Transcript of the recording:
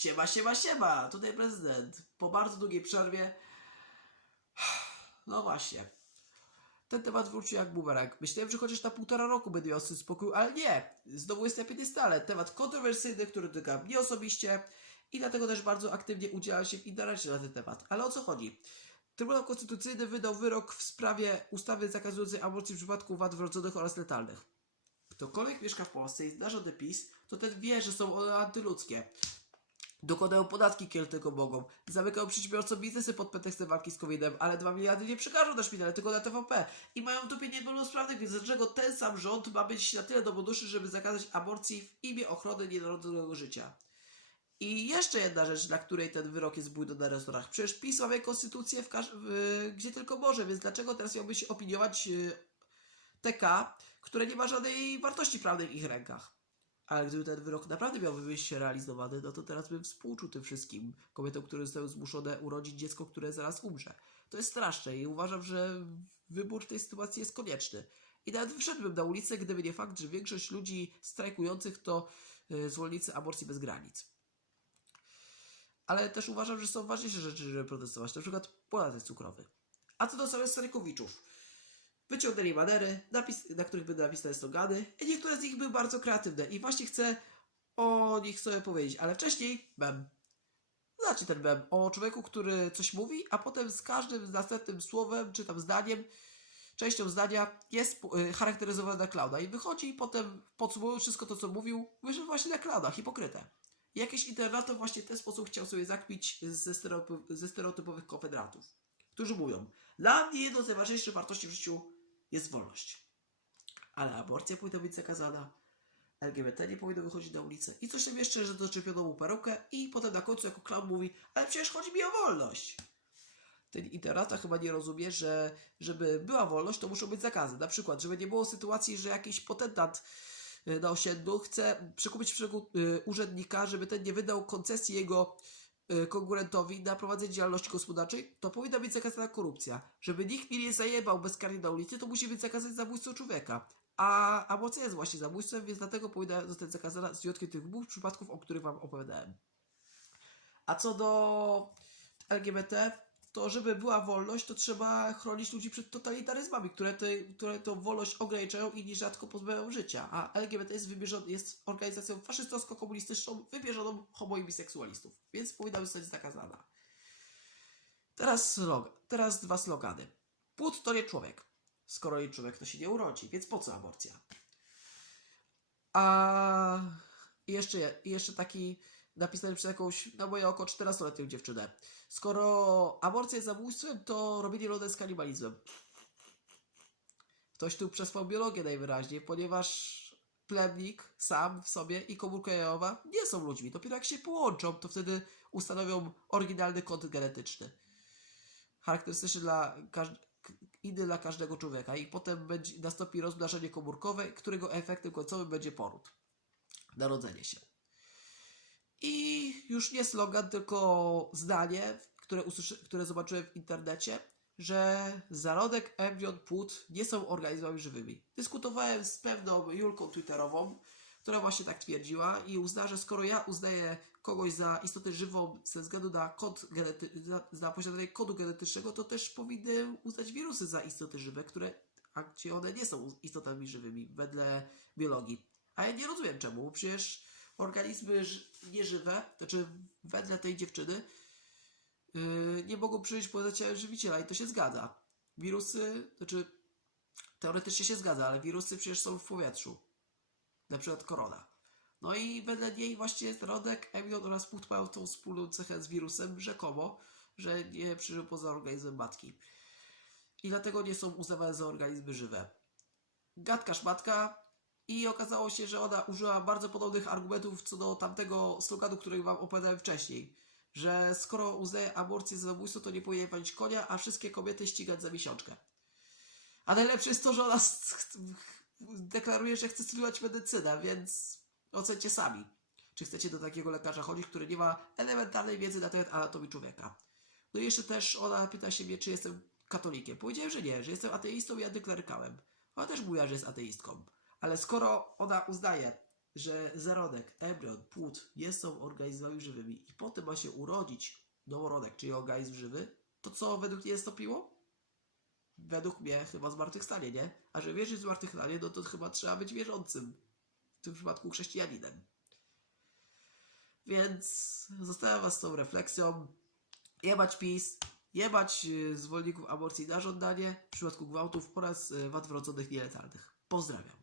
Siema, siema, siema! Tutaj prezydent. Po bardzo długiej przerwie. No właśnie. Ten temat wrócił jak bumerang. Myślałem, że chociaż na półtora roku będę miał spokój, ale nie. Znowu jest na piedestale. Temat kontrowersyjny, który dotyka mnie osobiście i dlatego też bardzo aktywnie udzielam się w internecie na ten temat. Ale o co chodzi? Trybunał Konstytucyjny wydał wyrok w sprawie ustawy zakazującej aborcji w przypadku wad wrodzonych oraz letalnych. Ktokolwiek mieszka w Polsce i zna rządy PiS, to ten wie, że są one antyludzkie. Dokładają podatki, kiedy tylko mogą. Zamykają przedsiębiorcom biznesy pod pretekstem walki z COVID-em, ale 2 miliardy nie przekażą na szpitale, tylko na TVP. I mają dupie niepełnosprawnych, więc dlaczego ten sam rząd ma być na tyle domoduszy, żeby zakazać aborcji w imię ochrony nienarodzonego życia? I jeszcze jedna rzecz, dla której ten wyrok jest bójdą na restaurach. Przecież PiS konstytucję w każ- w, gdzie tylko może, więc dlaczego teraz miałby się opiniować yy, TK, które nie ma żadnej wartości prawnej w ich rękach? Ale gdyby ten wyrok naprawdę miałby być realizowany, no to teraz bym współczuł tym wszystkim kobietom, które zostały zmuszone urodzić dziecko, które zaraz umrze. To jest straszne i uważam, że wybór w tej sytuacji jest konieczny. I nawet wyszedłbym na ulicę, gdyby nie fakt, że większość ludzi strajkujących to y, zwolennicy aborcji bez granic. Ale też uważam, że są ważniejsze rzeczy, żeby protestować, na przykład podatek cukrowy. A co do samych Starykowiczów? Wyciągnęli banery, napis, na których były napisane slogany i niektóre z nich były bardzo kreatywne i właśnie chcę o nich sobie powiedzieć, ale wcześniej mem. Znaczy ten mem o człowieku, który coś mówi, a potem z każdym następnym słowem czy tam zdaniem, częścią zdania jest y, charakteryzowany na klauna i wychodzi i potem podsumowując wszystko to, co mówił, wyszedł właśnie na klauna, hipokrytę. Jakiś internator właśnie w ten sposób chciał sobie zakpić ze, stereotyp, ze stereotypowych konfederatów, którzy mówią, dla mnie jedną z najważniejszych wartości w życiu jest wolność. Ale aborcja powinna być zakazana, LGBT nie powinno wychodzić na ulicę i coś tam jeszcze, że doczepiono mu perukę i potem na końcu jako clown mówi, ale przecież chodzi mi o wolność. Ten internata chyba nie rozumie, że żeby była wolność, to muszą być zakazy. Na przykład, żeby nie było sytuacji, że jakiś potentat y, na osiedlu chce przekupić y, urzędnika, żeby ten nie wydał koncesji jego konkurentowi na prowadzenie działalności gospodarczej, to powinna być zakazana korupcja. Żeby nikt mnie nie zajebał bezkarnie na ulicy, to musi być zakazane zabójstwo człowieka. A aborcja jest właśnie zabójstwem, więc dlatego powinna zostać zakazana z wyjątkiem tych dwóch przypadków, o których Wam opowiadałem. A co do LGBT, to żeby była wolność, to trzeba chronić ludzi przed totalitaryzmami, które, te, które tą wolność ograniczają i nierzadko pozbawiają życia. A LGBT jest, jest organizacją faszystowsko-komunistyczną wybierzoną homo i biseksualistów, więc powinna zostać zakazana. Teraz, teraz dwa slogany. Płód to nie człowiek. Skoro nie człowiek, to się nie urodzi, więc po co aborcja? A jeszcze, jeszcze taki napisany przez jakąś, na moje oko, 14-letnią dziewczynę. Skoro aborcja jest zabójstwem, to robienie lodu jest kanibalizmem. Ktoś tu przespał biologię najwyraźniej, ponieważ plemnik sam w sobie i komórka jajowa nie są ludźmi. Dopiero jak się połączą, to wtedy ustanowią oryginalny kod genetyczny. Charakterystyczny dla każ- k- inny dla każdego człowieka. I potem będzie, nastąpi rozmnażenie komórkowe, którego efektem końcowym będzie poród. Narodzenie się. I już nie slogan, tylko zdanie, które, usłyszy, które zobaczyłem w internecie, że zarodek, embrion, płód nie są organizmami żywymi. Dyskutowałem z pewną Julką Twitterową, która właśnie tak twierdziła i uzna, że skoro ja uznaję kogoś za istotę żywą ze względu na kod genety, za, za posiadanie kodu genetycznego, to też powinny uznać wirusy za istoty żywe, które, a gdzie one nie są istotami żywymi wedle biologii. A ja nie rozumiem czemu, przecież organizmy nieżywe, znaczy wedle tej dziewczyny, yy, nie mogą przyjść poza ciałem żywiciela i to się zgadza. Wirusy, znaczy teoretycznie się zgadza, ale wirusy przecież są w powietrzu. Na przykład korona. No i wedle niej właśnie rodek, embrion oraz płód mają tą wspólną cechę z wirusem, rzekomo, że nie przyżył poza organizmem matki. I dlatego nie są uznawane za organizmy żywe. Gadka szmatka i okazało się, że ona użyła bardzo podobnych argumentów co do tamtego sloganu, który wam opowiadałem wcześniej. Że skoro uznaje aborcję za zabójstwo, to nie powinien palić konia, a wszystkie kobiety ścigać za miesiączkę. A najlepsze jest to, że ona deklaruje, że chce studiować medycynę, więc ocencie sami. Czy chcecie do takiego lekarza chodzić, który nie ma elementarnej wiedzy na temat anatomii człowieka. No i jeszcze też ona pyta się mnie, czy jestem katolikiem. Powiedziałem, że nie, że jestem ateistą i antyklerykałem. Ona też mówiła, że jest ateistką. Ale skoro ona uznaje, że zarodek, embrion, płód nie są organizmami żywymi i potem ma się urodzić noworodek, czyli organizm żywy, to co według mnie stopiło? Według mnie chyba zmartwychwstanie, nie? A że wierzyć w zmartwychwstanie, no to chyba trzeba być wierzącym. W tym przypadku chrześcijaninem. Więc zostawiam was z tą refleksją. Jebać PiS, jebać y, zwolenników aborcji na żądanie, w przypadku gwałtów oraz y, wad wrodzonych nieletalnych. Pozdrawiam.